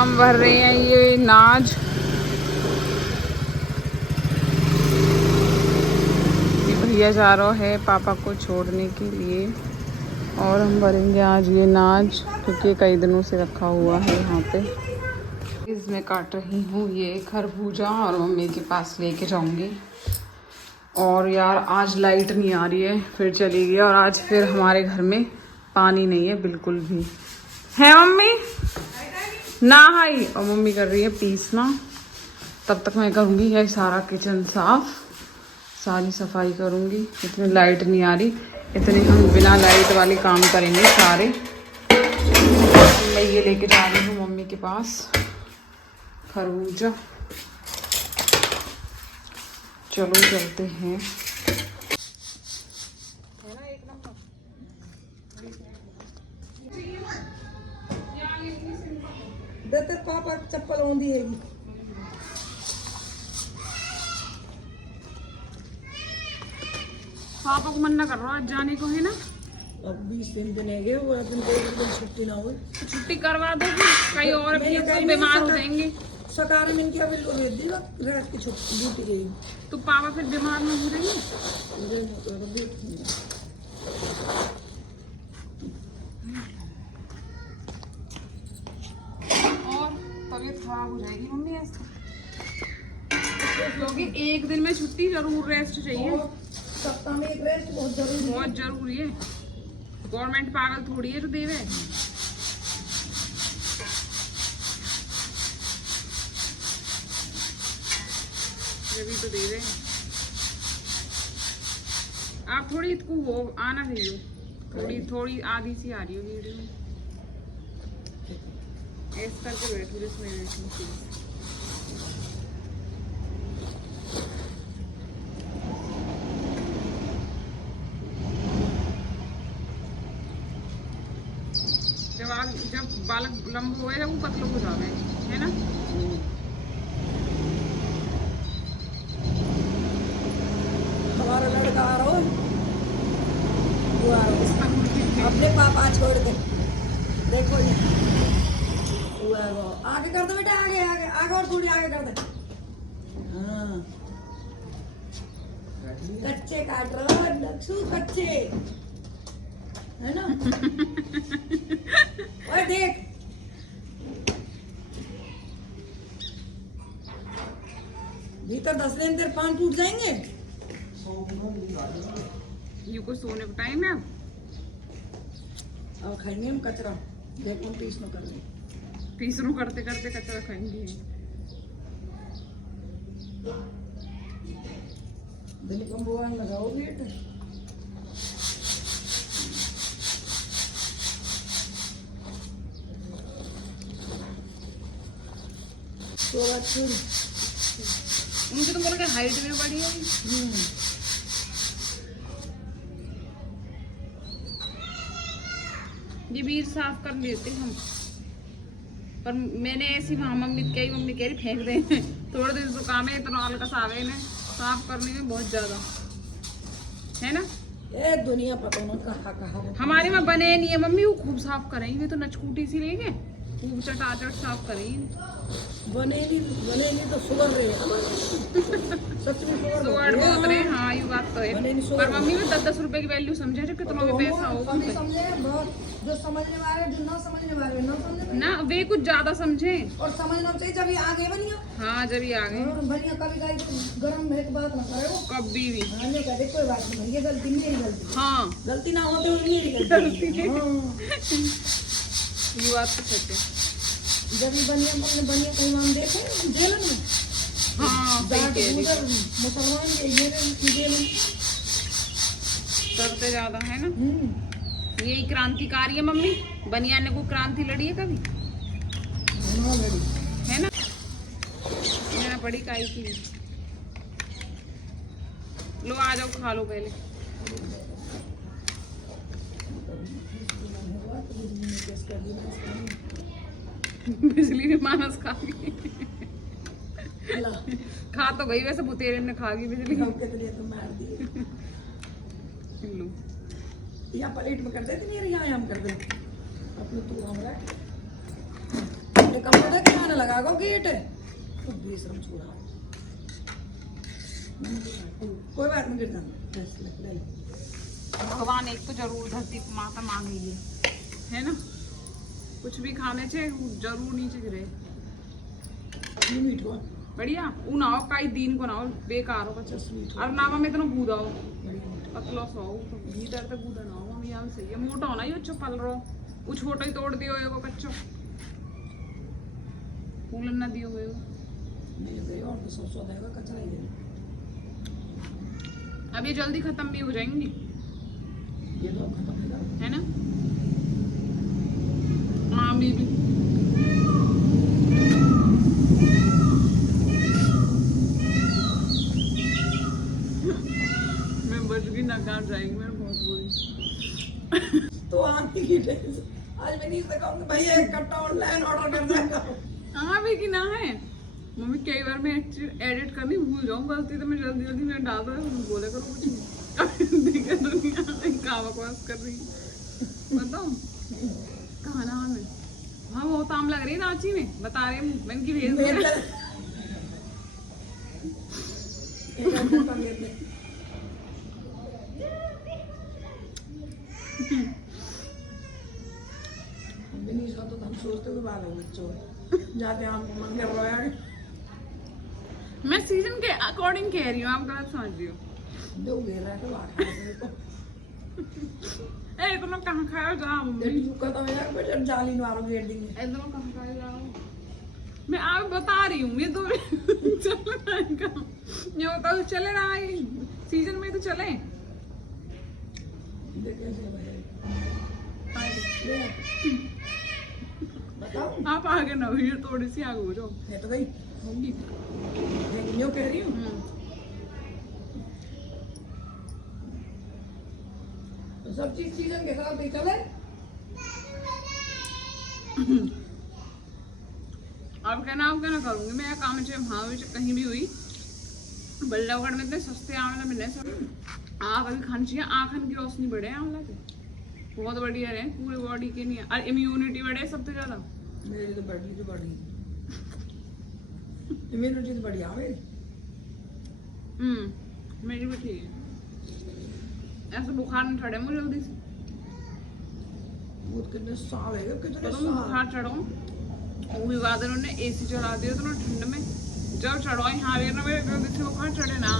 हम भर रहे हैं ये नाज। ये भैया जा रहा है पापा को छोड़ने के लिए और हम भरेंगे आज ये नाज क्योंकि कई दिनों से रखा हुआ है यहाँ पे। इसमें काट रही हूँ ये खरबूजा और मम्मी के पास लेके जाऊँगी। और यार आज लाइट नहीं आ रही है, फिर चली गई और आज फिर हमारे घर में पानी नहीं है बिल्कुल भी। है मम्मी ना हाई और मम्मी कर रही है पीसना। तब तक मैं करूँगी है सारा किचन साफ, सारी सफाई करूँगी। इतनी लाइट नहीं आ रही, इतने हम बिना लाइट वाले काम करेंगे सारे। मैं ये लेके जा रही हूँ मम्मी के पास खरबूजा। चलो चलते हैं। पापा चप्पल ओंदी है। पापा को मना कर रहा आज जाने को है ना। अब 20 दिन है वो दिन छुट्टी ना हो तो छुट्टी करवा दो, कहीं और भी तो बीमार हो जाएंगे। सरकार में इनकी अभी भेज दी रात की छुट्टी ड्यूटी गई तो पापा फिर बीमार नहीं हो जाएंगे। और तबीयत खराब हो जाएगी मम्मी ऐसे। क्योंकि एक दिन में छुट्टी जरूर रेस्ट चाहिए, सप्ताह में एक रेस्ट बहुत जरूरी है। गवर्नमेंट पागल थोड़ी है जो देवे। जब तो दे रहे आप थोड़ी इसको वो आना चाहिए, थोड़ी आधी सी आ रही हो वीडियो में। ऐसे करके बैठो जिसमें बैठी। जब बालक लंबे हुए वो पतले हो जावे है ना। हमारा लड़का आ रहा अपने पापा छोड़ के देखो ये आगे कर दो बेटा, आगे आगे आगे और थोड़ी आगे कर दे। हाँ कच्चे काट रहा नक्शू, कच्चे है ना। और देख भीतर 10 दिन तेरे पान टूट जाएंगे। ये कोई सोने का टाइम है। अब खाएंगे हम कचरा, देखो हम पीसनो करते करते कचरा खाएंगे। दिल को बुआन लगाओ बेटा। तो अच्छी उनकी तो बोल हाइट में बड़ी है। ये भी साफ कर लेते हम, पर मैंने ऐसी मम्मी कह रही फेंक दे। थोड़े दिन तो काम है, इतना अलकस आवे इन्हें साफ करने में बहुत ज्यादा है ना। ये दुनिया पता नहीं कहाँ हमारे में बने नहीं है मम्मी, वो खूब साफ करेंगे तो नचकूटी सी लेंगे खूब चटाचट साफ करेंगे। बने नहीं तो शुगर रहे सच में शुगर बहुत रहे। हाँ ये बात तो है, पर मम्मी में 10-10 रुपए की वैल्यू समझे जो कितना भी पैसा होगा। समझे बहुत, जो समझने वाले जो ना समझने वाले ना समझे ना वे कुछ ज्यादा समझे और समझना चाहिए जब ये आगे बनिया। हाँ जब ये आगे बनिया कभी गाय गरम है बात ना करे वो कभी भी। हाँ नहीं कहते कोई बात नहीं, ये गलती मेरी गलती। हाँ गलती ना होते हुए मेरी गलती। ये बात तो सच है। जब ये बनिया कहीं हम देखे जेल में। हाँ मुसलमान के जेल करते ज्यादा है ना। यही क्रांतिकारी है मम्मी। बनिया ने को क्रांति लड़ी है कभी है ना। मेरा बड़ी काई की। लो आ जाओ खा लो पहले। बिजली भी मानस खा गई। खा तो गई वैसे बुतेरे ने खा गई बिजली। तो मार दी। यहाँ प्लेट में कर देते मेरे यहाँ हम कर देते अपने तू हमरा अपने कमरे लगा गो गेट तो बेशरम छुरा कोई बात नहीं गिरता बस ले ले भगवान एक तो जरूर धरती माता मांगेगी है ना कुछ भी खाने से जरूर नीचे गिरे ये मीठ हुआ बढ़िया ऊ ना हो कई दिन को ना हो बेकार हो बच्चा और नामा में इतना गूदा हो पतला सो भीतर तक गूदा ना हो हम यहाँ से ये मोटा होना ही अच्छा पल रहो वो छोटा ही तोड़ दियो एगो कच्चो फूलन ना दियो हुए नहीं तो और तो सौ देगा कचरा ही अब ये जल्दी खत्म भी हो जाएंगी ये तो खत्म है ना हाँ बीबी मैं बच गई नकार जाएंगी मैं बहुत बुरी तो आने की टेंशन आज मैं नहीं कहूँगी भैया एक कट्टा ऑनलाइन ऑर्डर कर देगा हाँ भी कि ना है मम्मी कई बार मैं एडिट करनी भूल जाऊँ गलती तो मैं जल्दी जल्दी मैं डाल दूँ बोले करो कुछ नहीं देखा दुनिया कहाँ बकवास कर रही बताओ कहाँ ना मैं हाँ वो ताम लग रही है रांची में बता रहे मैं इनकी भेज तो हम सोचते हुए बाल हो बच्चों जाते हम मन में रोया मैं सीजन के अकॉर्डिंग कह रही हूँ आप गलत समझ रही हो दो घेर रहा है तो ए तुम लोग कहाँ खाया जा डेढ़ चुका तो मेरा बेटा जाली मारो गेट दी ए तुम लोग कहाँ खाया जा मैं आप बता रही हूँ ये तो चल रहा है काम ये बताओ चले रहा है सीजन में तो चले देखे से भाई बताओ आप आगे ना हुई थोड़ी सी आगे हो जाओ मैं तो गई होगी मैं न्यू कह रही हूँ तो सब चीज सीजन के हिसाब से चले अब कहना करूंगी मैं काम चाहे वहाँ भी कहीं भी हुई बल्लभगढ़ में इतने सस्ते आंवला मिले सब आप अभी खानी चाहिए आँखन की रोशनी बढ़े आंवला के बहुत बढ़िया रहे पूरे बॉडी के लिए और इम्यूनिटी बढ़े सबसे ज्यादा मेरी तो बढ़ी इम्यूनिटी तो बढ़िया मेरी मेरी भी ठीक है ऐसे बुखार नहीं चढ़े मुझे जल्दी से वो कितने साल है कितने तो साल बुखार चढ़ो वो भी वादलों ने एसी चला दिया तो ठंड में जब चढ़ो यहाँ भी ना मेरे जल्दी से बुखार चढ़े ना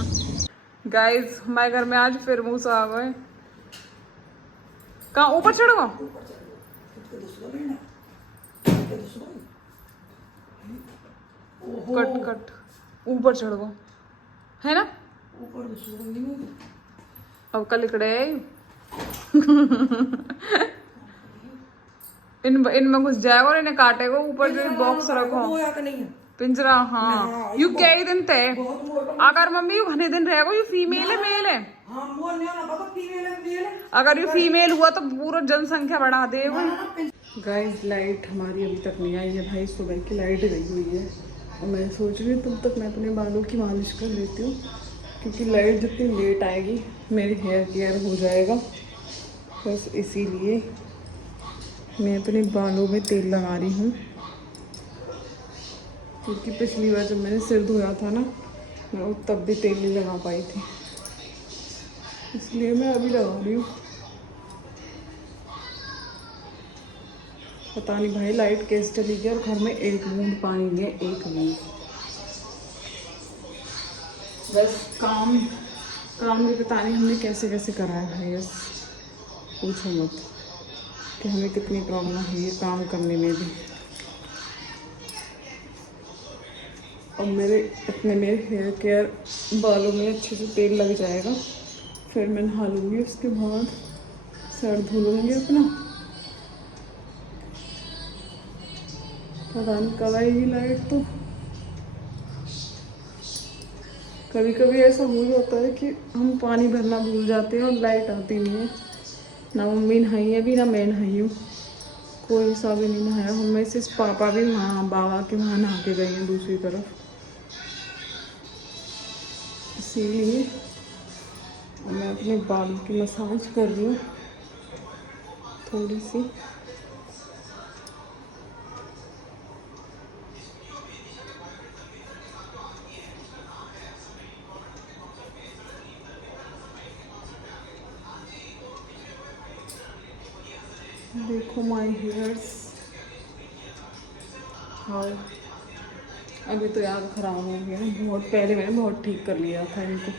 गाइस हमारे घर में आज फिर मूसा आ गए कहाँ ऊपर चढ़ गो कट कट ऊपर चढ़ गो है ना अब कल इकड़े इनमें घुस जाएगा और इन्हें काटेगा ऊपर जो बॉक्स रखो पिंजरा हाँ यू कई दिन थे अगर मम्मी यू घने दिन रहेगा यू फीमेल है मेल है अगर ये फीमेल हुआ तो पूरा जनसंख्या बढ़ा देगा गाइस लाइट हमारी अभी तक नहीं आई है भाई सुबह की लाइट गई हुई है और मैं सोच रही हूँ तब तक मैं अपने बालों की मालिश कर लेती हूँ क्योंकि लाइट जितनी लेट आएगी मेरी हेयर केयर हो जाएगा बस इसीलिए मैं अपने बालों में तेल लगा रही हूँ क्योंकि पिछली बार जब मैंने सिर धोया था ना मैं तब भी तेल नहीं लगा पाई थी इसलिए मैं अभी लगा रही हूँ पता नहीं भाई लाइट कैसे चली गई और घर में एक बूंद पानी नहीं है एक बूंद बस काम भी पता नहीं हमने कैसे कैसे कराया है बस पूछो मत कि हमें कितनी प्रॉब्लम है ये काम करने में भी और मेरे हेयर केयर बालों में अच्छे से तेल लग जाएगा फिर मैं नहा लूँगी उसके बाद सर धो लूँगी अपना पता नहीं कब आएगी लाइट तो कभी कभी ऐसा हो जाता है कि हम पानी भरना भूल जाते हैं और लाइट आती नहीं है ना मम्मी नहाई है अभी ना मैं नहाई हूँ कोई सा भी नहीं नहाया हम में से पापा भी वहाँ बाबा के वहाँ नहा के गए हैं दूसरी तरफ इसीलिए मैं अपने बालों की मसाज कर रही हूँ थोड़ी सी देखो माय हेयर्स। हाँ अभी तो यार ख़राब हो गया है बहुत, पहले मैंने बहुत ठीक कर लिया था इनको।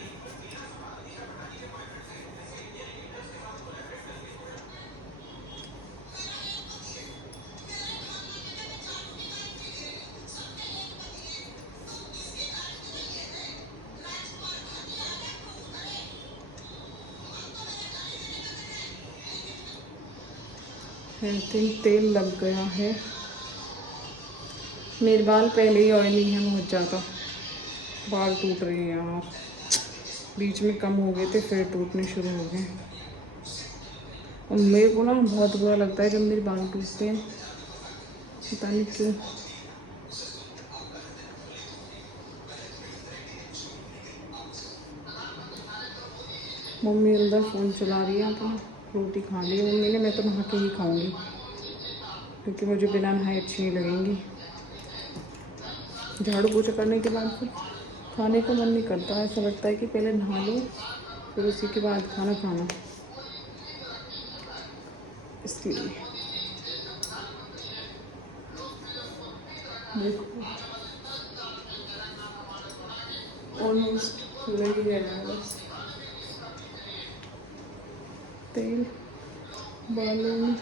आई थिंक तेल लग गया है। मेरे बाल पहले ही ऑयली हैं बहुत ज़्यादा, बाल टूट रहे हैं यार। बीच में कम हो गए थे फिर टूटने शुरू हो गए। और मेरे को ना बहुत बुरा लगता है जब मेरे बाल टूटते हैं, पता नहीं क्यों। मम्मी अंदर फ़ोन चला रही है अपना, रोटी खा ली है मम्मी ने। मैं तो नहा के ही खाऊंगी क्योंकि मुझे बिना नहाए अच्छी नहीं लगेंगी। झाड़ू पोछा करने के बाद फिर खाने को मन नहीं करता, ऐसा लगता है कि पहले नहा लो फिर उसी के बाद खाना खाना, इसलिए। देखो ऑलमोस्ट लग ही गया है बस तेल बालों में।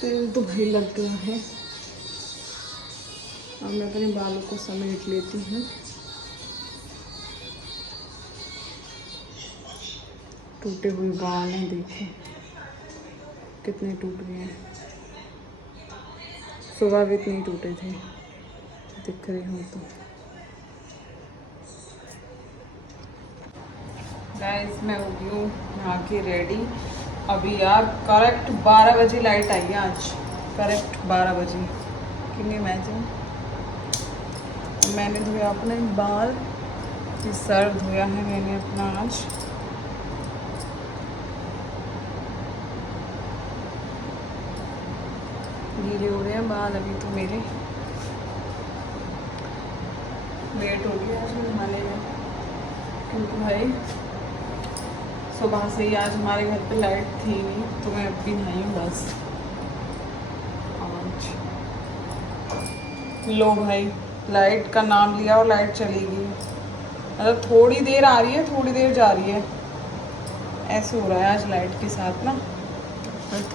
तेल तो भाई लग गया है। अब मैं अपने बालों को समेट लेती हूँ। टूटे हुए बाल हैं, देखो कितने टूट गए हैं। सुबह भी इतने टूटे थे, दिख रही हूँ तो। गाइस मैं हो गई हूँ नहा के रेडी। अभी यार करेक्ट 12 बजे लाइट आई है आज, करेक्ट 12 बजे। Can you imagine. मैंने धोया अपने बाल, सर धोया है मैंने अपना आज। गीले हो रहे हैं बाल अभी तो मेरे। लेट हो गया आज नहाने में क्योंकि भाई सुबह से ही आज हमारे घर पे लाइट थी नहीं, तो मैं अब भी नहाई हूँ बस आज। लो भाई लाइट का नाम लिया और लाइट चली गई। मतलब थोड़ी देर आ रही है थोड़ी देर जा रही है, ऐसे हो रहा है आज लाइट के साथ ना।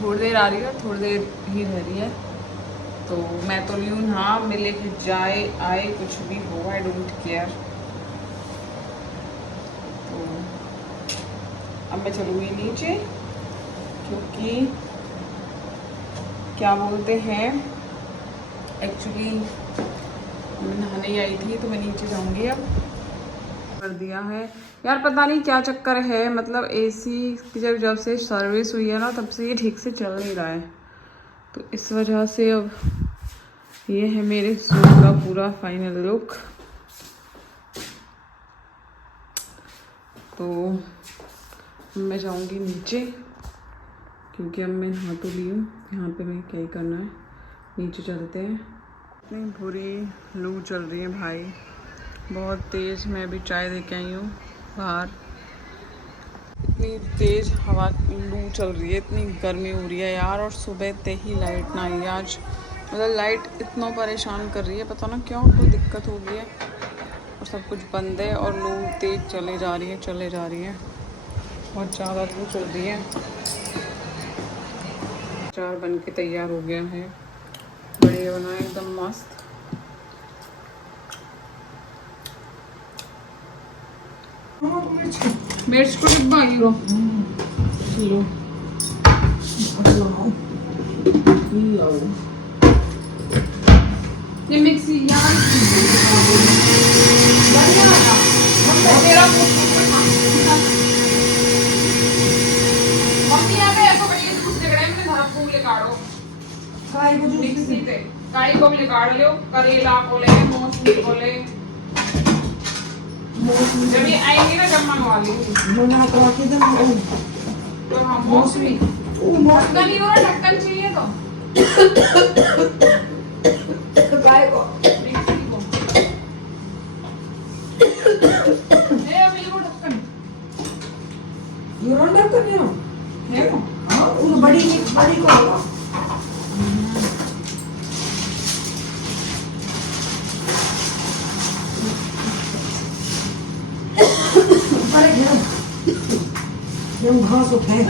थोड़ी देर आ रही है और थोड़ी देर ही रह रही है। तो मैं तो ली हूँ नहा, मिले कि जाए आए कुछ भी हो, आई डोंट केयर। अब मैं चलूँगी नीचे क्योंकि क्या बोलते हैं, एक्चुअली मैं नहाने ही आई थी तो मैं नीचे जाऊँगी। अब कर दिया है यार, पता नहीं क्या चक्कर है। मतलब एसी की जब से सर्विस हुई है ना तब से ये ठीक से चल नहीं रहा है, तो इस वजह से अब ये है मेरे सूट का पूरा फाइनल लुक। तो मैं जाऊंगी नीचे क्योंकि अब मैं नहा तो ली हूँ, यहाँ पे मैं क्या ही करना है। नीचे चलते हैं। इतनी बुरी लू चल रही है भाई, बहुत तेज़। मैं अभी चाय दे के आई हूँ बाहर। इतनी तेज़ हवा लू चल रही है, इतनी गर्मी हो रही है यार। और सुबह ते ही लाइट ना आई आज, मतलब लाइट इतना परेशान कर रही है, पता ना क्यों, कोई दिक्कत हो गई है और सब कुछ बंद है। और लू तेज़ चले जा रही है बहुत ज़्यादा लू चल रही है। अचार बन के तैयार हो गया है, बढ़िया बना है एकदम मस्त। मिर्च को डिब्बा हीरो हीरो ये मिक्सी यार बढ़िया है मेरा मम्मी यहाँ पे ऐसा बढ़िया जूस लग रहा है मैंने घर को ले काढ़ो मिक्सी पे काई को भी काढ़ लियो करेला को ले मौसमी को ले जब ये आएंगे ना जब मंगवा लेंगे बना कर के दम तो हम मौसमी ढक्कन नहीं हो रहा ढक्कन चाहिए तो गाय को मिक्सी को ये अभी वो ढक्कन ये रंडर कर रहे हो है वो हां वो बड़ी को होगा हम घास उठाए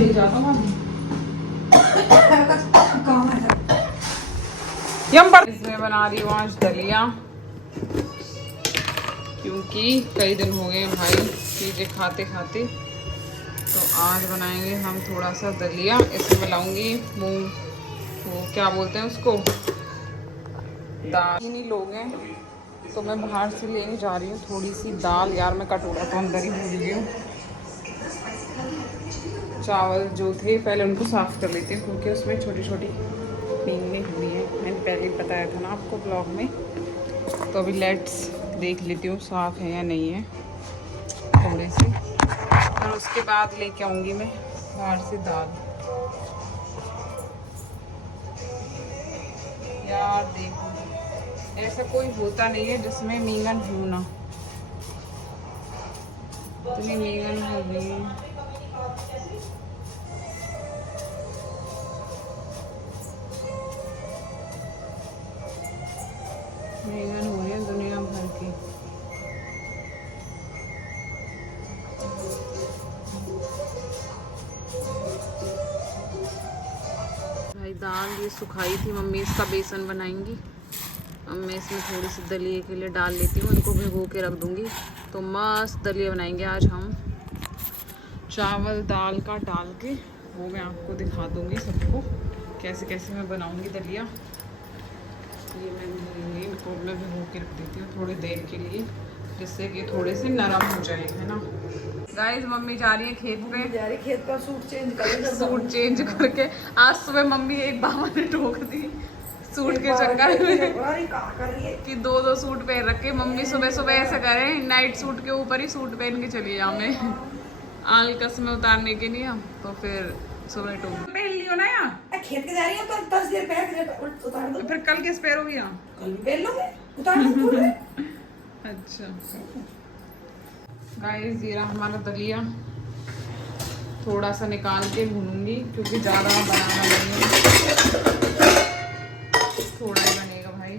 ले जाता हूँ इसमें बना रही हूँ आज दलिया क्योंकि कई दिन हो गए भाई चीज़ें खाते खाते तो आज बनाएंगे हम थोड़ा सा दलिया। इसमें मिलाऊंगी मूंग वो क्या बोलते हैं उसको दाल। इन्हीं लोग हैं तो मैं बाहर से लेने जा रही हूँ थोड़ी सी दाल। यार मैं कटोरा तो अंदर ही भूल गई हूँ। चावल जो थे पहले उनको साफ़ कर लेती हूँ क्योंकि उसमें छोटी छोटी पींगने हुई हैं। मैंने पहले ही बताया था ना आपको ब्लॉग में। तो अभी लेट्स देख लेती हूँ साफ़ है या नहीं है थोड़े से, और उसके बाद लेके आऊँगी मैं बाहर से दाल। यार देखो ऐसा कोई होता नहीं है जिसमें मींगन हो ना, इतनी मींगन हो गई। मींगन हो रही है दुनिया भर की। भाई दाल ये सुखाई थी मम्मी, इसका बेसन बनाएंगी। अब मैं इसमें थोड़ी सी दलिए के लिए डाल लेती हूँ, इनको भिगो के रख दूँगी तो मस्त दलिया बनाएंगे आज हम। चावल दाल का डाल के वो मैं आपको दिखा दूँगी सबको कैसे कैसे मैं बनाऊँगी दलिया। ये मैं इनको मैं भिगो के रख देती हूँ थोड़ी देर के लिए जिससे कि थोड़े से नरम हो जाए, है ना। गाइस मम्मी जा रही है खेत पे, जा रही खेत का सूट चेंज कर सूट चेंज करके। आज सुबह मम्मी एक बाबा ने टोक दी सूट के चक्कर में कि दो सूट पहन रखे। मम्मी सुबह सुबह ऐसा करें नाइट सूट के ऊपर ही सूट पहन के चली जाऊँ मैं आलकस में उतारने के लिए। तो फिर सुबह टोक पहन लियो ना यार, खेत के जा रही हूँ तो 10 देर पहन उतार दो। फिर कल किस पैरोगी यहाँ, कल भी पहन लूंगी उतार दो। अच्छा गाइस ये रहा हमारा दलिया। थोड़ा सा निकाल के भूनूंगी क्योंकि ज़्यादा बनाना नहीं है, थोड़ा ही बनेगा भाई।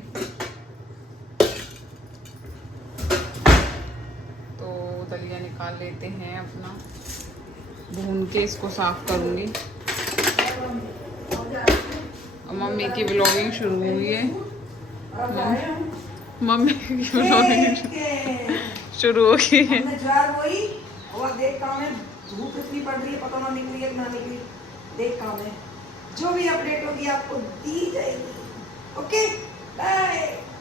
तो दलिया निकाल लेते हैं अपना, भून के इसको साफ करूंगी। और मम्मी की ब्लॉगिंग शुरू हुई है, मम्मी की ब्लॉगिंग शुरू हो गई है। देख काम है, धूप इतनी पड़ रही है पता ना निकली है ना निकली। देख काम है, जो भी अपडेट होगी आपको दी जाएगी। Okay bye.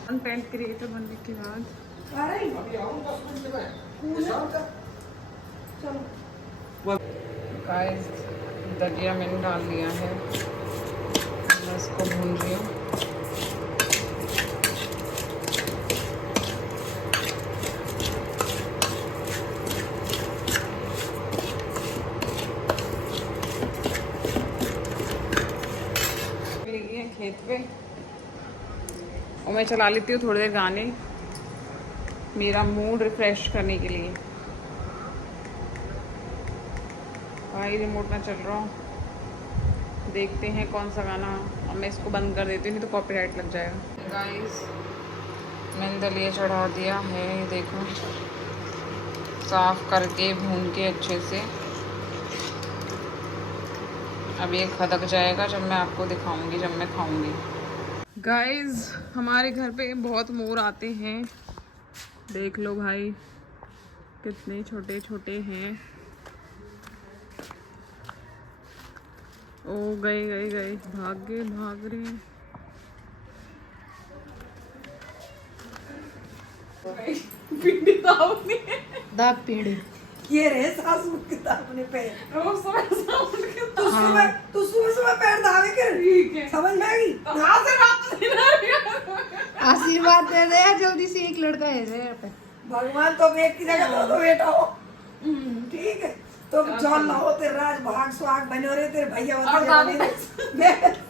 कंटेंट क्रिएटर बनने के बाद गाइस दलिया मैंने डाल दिया है, मैं इसको भून रही हूँ। खेत पे और मैं चला लेती हूँ थोड़ी देर गाने, मेरा मूड रिफ्रेश करने के लिए। भाई रिमोट में चल रहा हूँ, देखते हैं कौन सा गाना। अब मैं इसको बंद कर देती हूँ, नहीं तो कॉपीराइट लग जाएगा। गाइस मैंने दलिया चढ़ा दिया है, ये देखो, साफ करके भून के अच्छे से। अब ये खदक जाएगा जब मैं आपको दिखाऊंगी, जब मैं खाऊंगी। गाइस हमारे घर पे बहुत मोर आते हैं, देख लो भाई कितने छोटे छोटे हैं। ओ गए गए गए, भाग रहे हैं। दाग पेड़े ये रहे सासू के अपने पैर। हाँ। तू सुबह पैर दावे कर, समझ में आ गई? आशीर्वाद दे दे जल्दी से, एक लड़का है यहाँ पे। भगवान तो एक की जगह तो बेटा हो, ठीक है? तो जौन ना हो तेरे राज भाग सुहाग बने हो रहे, तेरे भैया होते